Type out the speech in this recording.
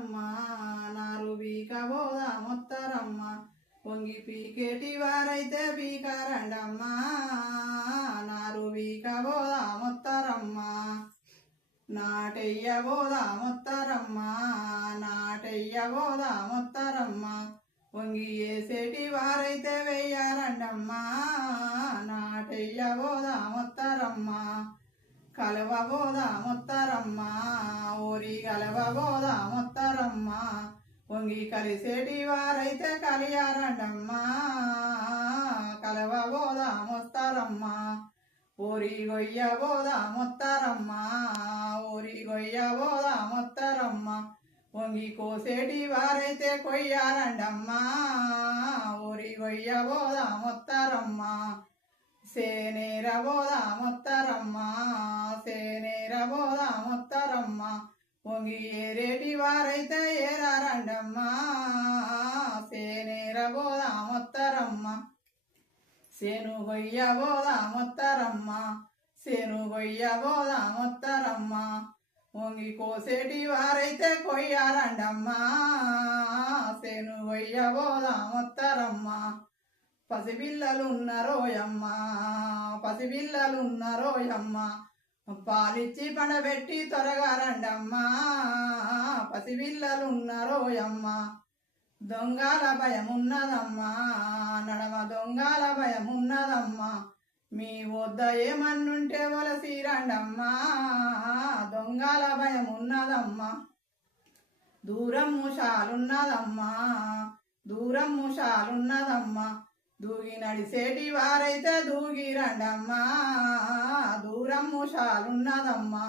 రండమ్మా నారు పీక పోదామొత్తరమ్మా పొంగి పీకేటి వారైతే పీక రండమ్మా నారు పీక పోదామొత్తరమ్మా నాటెయ్య పోదామొత్తరమ్మా నాటెయ్య పోదామొత్తరమ్మా పొంగి వేసేటి వారైతే వెయ్యారండమ్మా నాటెయ్య పోదామొత్తరమ్మా కలవ పోదామొత్తరమ్మా ఊరి కలవ పోదామొత్తరమ్మా పొంగి కలిసేటి వారైతే కలియారండమ్మా కలవ పోదామొత్తరమ్మా ఊరి గొయ్య పోదామొత్తరమ్మా ఊరి గొయ్య పోదామొత్తరమ్మా పొంగి కోసేటి వారైతే కొయ్యారండమ్మా ఊరి గొయ్య పోదామొత్తరమ్మా సేనేర పోదామొత్తరమ్మా సేనేర పోదామొత్తరమ్మా పొంగి ఏరేటి వారైతే ఏరారండమ్మా సేనేర పోదామొత్తరమ్మా సేను గొయ్య పోదామొత్తరమ్మా సేను గొయ్య పోదామొత్తరమ్మా పొంగి కోసేటి వారైతే కొయ్యారండమ్మా సేను గొయ్య పోదామొత్తరమ్మా పసిపిల్లలున్నరోయమ్మా పసిపిల్లలున్నరోయమ్మా పాలిచ్చి పండబెట్టి త్వరగా రండమ్మా పసిపిల్లలున్నరోయమ్మా దొంగల భయమున్నదమ్మా నడమ దొంగల భయమున్నదమ్మా మీ వద్ద ఏమన్నుంటే వలసి రండమ్మా దొంగల భయమున్నదమ్మా దూరం ముషాలున్నదమ్మా దూరం ముషాలున్నదమ్మా దూగి నడిసేటి వారైతే దూగి రండమ్మా దూరం ముషాలున్నదమ్మా